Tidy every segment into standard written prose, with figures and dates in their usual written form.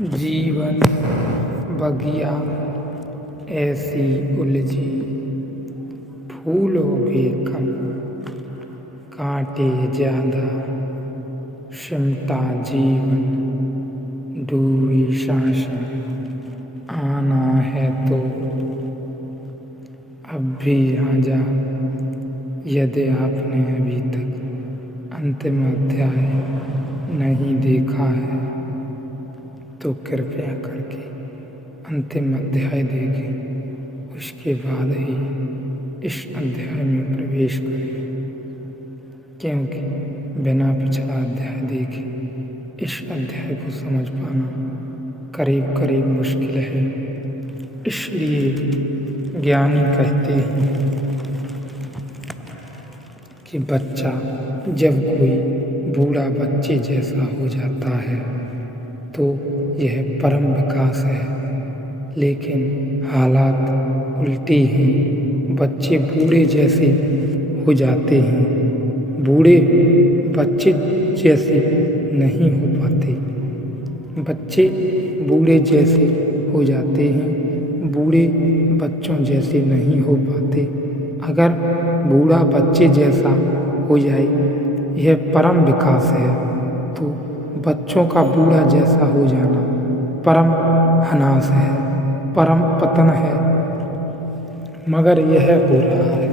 जीवन बगिया ऐसी उलझी, फूलोगे कम कांटे ज्यादा, सिमटा जीवन डूबी सांसें। आना है तो अब भी आजा, यदि आपने अभी तक अंतिम अध्याय नहीं देखा है तो कृपया करके अंतिम अध्याय देखें, उसके बाद ही इस अध्याय में प्रवेश करें, क्योंकि बिना पिछला अध्याय देखे इस अध्याय को समझ पाना करीब करीब मुश्किल है। इसलिए ज्ञानी कहते हैं कि बच्चा जब कोई बूढ़ा बच्चे जैसा हो जाता है तो यह परम विकास है, लेकिन हालात उल्टे हैं। बच्चे बूढ़े जैसे हो जाते हैं, बूढ़े बच्चे जैसे नहीं हो पाते। बच्चे बूढ़े जैसे हो जाते हैं, बूढ़े बच्चों जैसे नहीं हो पाते। अगर बूढ़ा बच्चे जैसा हो जाए यह परम विकास है, तो बच्चों का बूढ़ा जैसा हो जाना परम हनास है, परम पतन है। मगर यह हो रहा है,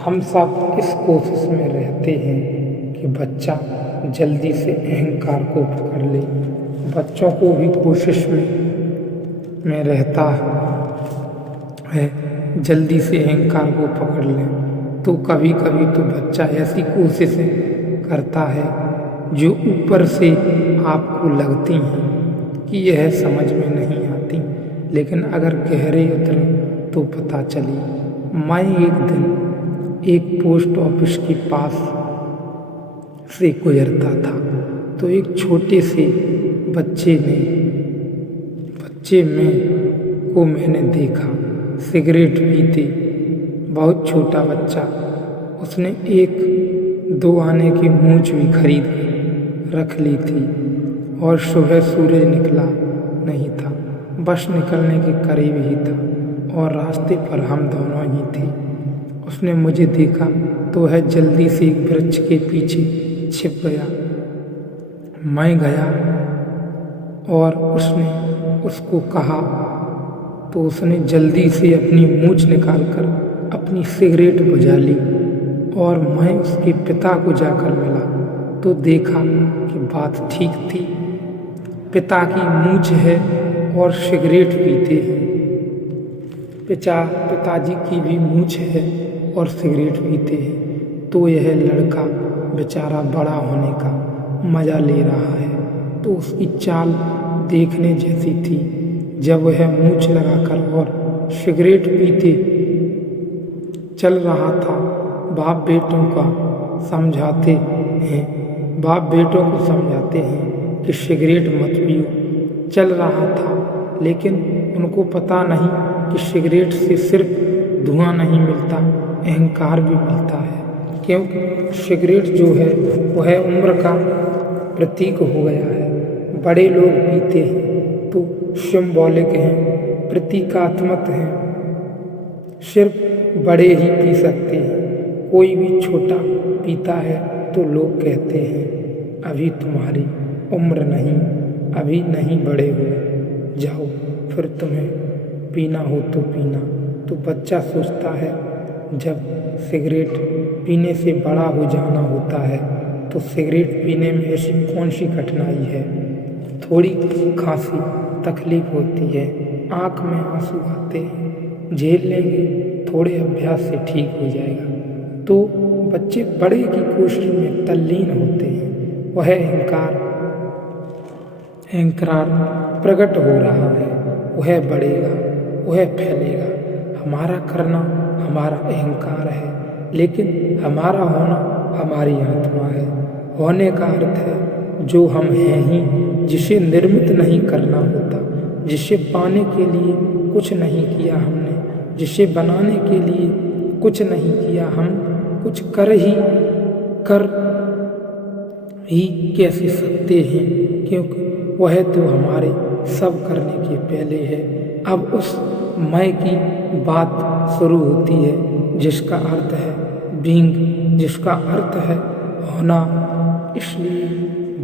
हम सब इस कोशिश में रहते हैं कि बच्चा जल्दी से अहंकार को पकड़ ले। बच्चों को भी कोशिश में रहता है जल्दी से अहंकार को पकड़ ले। तो कभी कभी तो बच्चा ऐसी कोशिश करता है जो ऊपर से आपको लगती हैं कि यह समझ में नहीं आती, लेकिन अगर गहरे उतरे तो पता चली। मैं एक दिन एक पोस्ट ऑफिस के पास से गुजरता था तो एक छोटे से बच्चे को मैंने देखा सिगरेट पीते। बहुत छोटा बच्चा, उसने एक 2 आने की मूंछ भी खरीद रख ली थी और सुबह सूरज निकला नहीं था, बस निकलने के करीब ही था और रास्ते पर हम दोनों ही थे। उसने मुझे देखा तो वह जल्दी से एक वृक्ष के पीछे छिप गया। मैं गया और उसने उसको कहा तो उसने जल्दी से अपनी मूंछ निकालकर अपनी सिगरेट बुझा ली और मैं उसके पिता को जाकर मिला तो देखा कि बात ठीक थी। पिता की मूंछ है और सिगरेट पीते हैं। पिताजी की भी मूंछ है और सिगरेट पीते हैं, तो यह लड़का बेचारा बड़ा होने का मजा ले रहा है। तो उसकी चाल देखने जैसी थी। जब वह मूंछ लगाकर और सिगरेट पीते चल रहा था, बाप बेटों को समझाते हैं कि सिगरेट मत पियो। चल रहा था, लेकिन उनको पता नहीं कि सिगरेट से सिर्फ धुआं नहीं मिलता, अहंकार भी मिलता है। क्योंकि सिगरेट जो है वह उम्र का प्रतीक हो गया है। बड़े लोग पीते हैं तो सिंबॉलिक हैं, प्रतीकात्मक हैं। सिर्फ बड़े ही पी सकते हैं। कोई भी छोटा पीता है तो लोग कहते हैं अभी तुम्हारी उम्र नहीं, अभी नहीं बड़े हो, जाओ फिर तुम्हें पीना हो तो पीना। तो बच्चा सोचता है जब सिगरेट पीने से बड़ा हो जाना होता है तो सिगरेट पीने में ऐसी कौन सी कठिनाई है। थोड़ी खांसी तकलीफ होती है, आँख में आंसू आते हैं, झेल लेंगे, थोड़े अभ्यास से ठीक हो जाएगा। तो बच्चे बड़े की कोशिश में तल्लीन होते हैं। वह अहंकार प्रकट हो रहा है, वह बढ़ेगा, वह फैलेगा। हमारा करना हमारा अहंकार है, लेकिन हमारा होना हमारी आत्मा है। होने का अर्थ है जो हम हैं ही, जिसे निर्मित नहीं करना होता, जिसे पाने के लिए कुछ नहीं किया हमने, जिसे बनाने के लिए कुछ नहीं किया। हम कुछ कर ही कैसे सकते हैं, क्योंकि वह तो हमारे सब करने के पहले है। अब उस मैं की बात शुरू होती है जिसका अर्थ है बीइंग, जिसका अर्थ है होना। इसलिए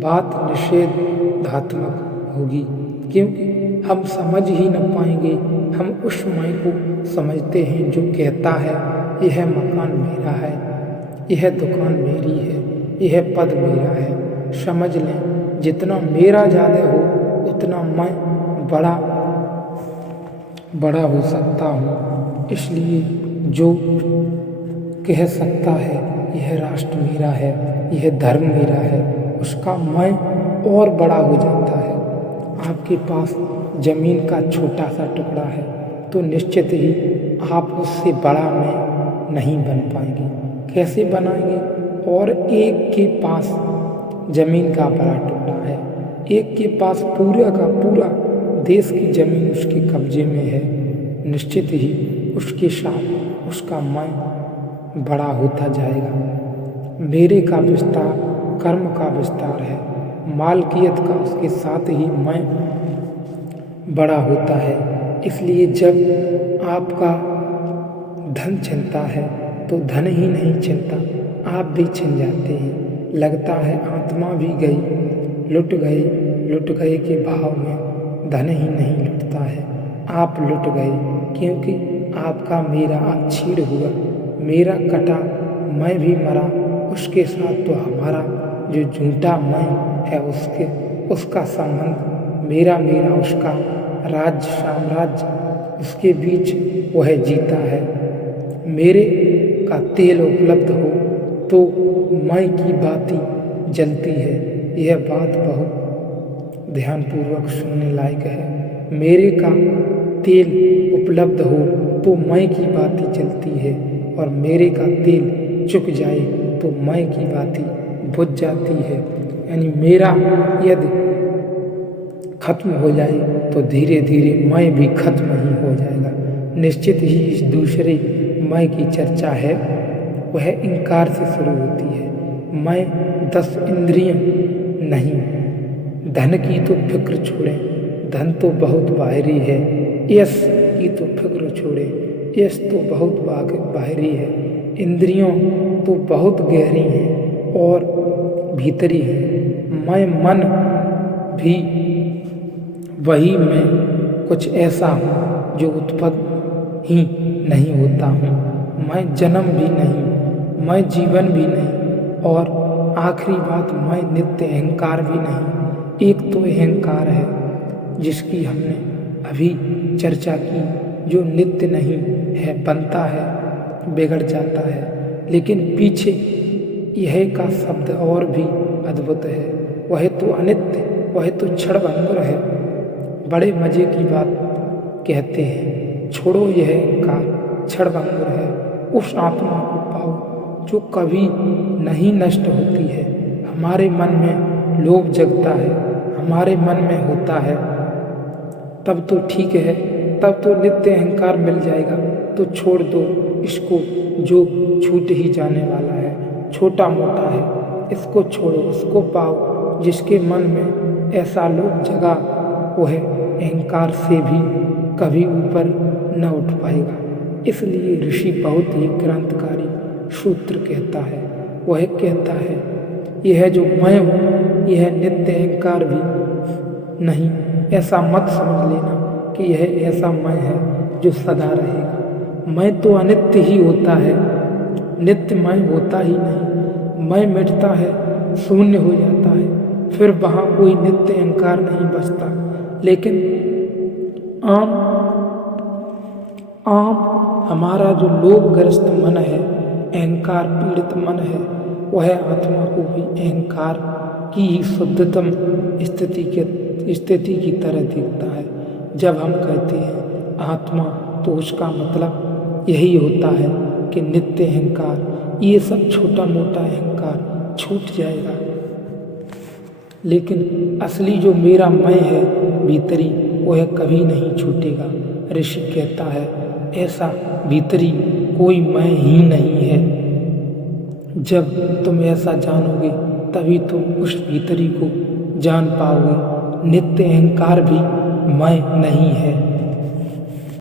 बात निषेधात्मक होगी, क्योंकि हम समझ ही न पाएंगे। हम उस मैं को समझते हैं जो कहता है यह मकान मेरा है, यह दुकान मेरी है, यह पद मेरा है। समझ लें जितना मेरा ज़्यादा हो उतना मैं बड़ा हो सकता हूँ। इसलिए जो कह सकता है यह राष्ट्र मेरा है, यह धर्म मेरा है, उसका मैं और बड़ा हो जाता है। आपके पास जमीन का छोटा सा टुकड़ा है तो निश्चित ही आप उससे बड़ा मैं नहीं बन पाएंगे। कैसे बनाएंगे? और एक के पास जमीन का बड़ा टुकड़ा है, एक के पास पूरा का पूरा देश की जमीन उसके कब्जे में है, निश्चित ही उसके साथ उसका मैं बड़ा होता जाएगा। मेरे का विस्तार कर्म का विस्तार है, मालकियत का उसके साथ ही मैं बड़ा होता है। इसलिए जब आपका धन छिनता है तो धन ही नहीं छिनता, आप भी छिन जाते हैं। लगता है आत्मा भी गई, लुट गए के भाव में धन ही नहीं लुटता है। आप लुट गए क्योंकि आपका मेरा छीड़ हुआ, मेरा कटा, मैं भी मरा, उसके साथ तो हमारा जो झूठा मैं है उसका संबंध मेरा उसका राज्य साम्राज्य उसके बीच वह जीता है। मेरे का तेल उपलब्ध हो तो मैं की बाती जलती है। यह बात बहुत ध्यानपूर्वक सुनने लायक है। मेरे का तेल उपलब्ध हो तो मैं की बाती जलती है, और मेरे का तेल चुक जाए तो मैं की बाती बुझ जाती है। यानी मेरा यदि खत्म हो जाए तो धीरे धीरे मैं भी खत्म ही हो जाएगा। निश्चित ही इस दूसरे मैं की चर्चा है वह इंकार से शुरू होती है। मैं 10 इंद्रिय नहीं। धन की तो फिक्र छोड़ें, धन तो बहुत बाहरी है। यश की तो फिक्र छोड़ें, यश तो बहुत बाहरी है। इंद्रियों तो बहुत गहरी हैं और भीतरी है। मैं मन भी वही मैं कुछ ऐसा हूँ जो उत्पन्न ही नहीं होता हूँ। मैं जन्म भी नहीं, मैं जीवन भी नहीं, और आखिरी बात मैं नित्य अहंकार भी नहीं। एक तो अहंकार है जिसकी हमने अभी चर्चा की, जो नित्य नहीं है, बनता है, बिगड़ जाता है। लेकिन पीछे यह का शब्द और भी अद्भुत है। वह तो अनित्य, वह तो क्षणभंगुर है। बड़े मजे की बात कहते हैं, छोड़ो यह का क्षणभंगुर है। उस आत्मा को पाओ जो कभी नहीं नष्ट होती है। हमारे मन में लोभ जगता है, हमारे मन में होता है, तब तो ठीक है, तब तो नित्य अहंकार मिल जाएगा। तो छोड़ दो इसको, जो छूट ही जाने वाला है, छोटा मोटा है, इसको छोड़ो, उसको पाओ जिसके मन में ऐसा लोभ जगा वह अहंकार से भी कभी ऊपर न उठ पाएगा। इसलिए ऋषि बहुत ही क्रांतिकारी सूत्र कहता है। वह कहता है यह जो मैं हूँ यह नित्य अहंकार भी नहीं। ऐसा मत समझ लेना कि यह ऐसा मैं है जो सदा रहेगा। मैं तो अनित्य ही होता है, नित्य मैं होता ही नहीं। मैं मिटता है, शून्य हो जाता है, फिर वहाँ कोई नित्य अहंकार नहीं बचता। लेकिन आम हमारा जो लोभग्रस्त मन है, अहंकार पीड़ित मन है, वह आत्मा को भी अहंकार की ही शुद्धतम स्थिति की तरह देखता है। जब हम कहते हैं आत्मा तो उसका मतलब यही होता है कि नित्य अहंकार, ये सब छोटा मोटा अहंकार छूट जाएगा। लेकिन असली जो मेरा मैं है भीतरी, वह कभी नहीं छूटेगा। ऋषि कहता है ऐसा भीतरी कोई मैं ही नहीं है। जब तुम ऐसा जानोगे तभी तुम उस भीतरी को जान पाओगे। नित्य अहंकार भी मैं नहीं है।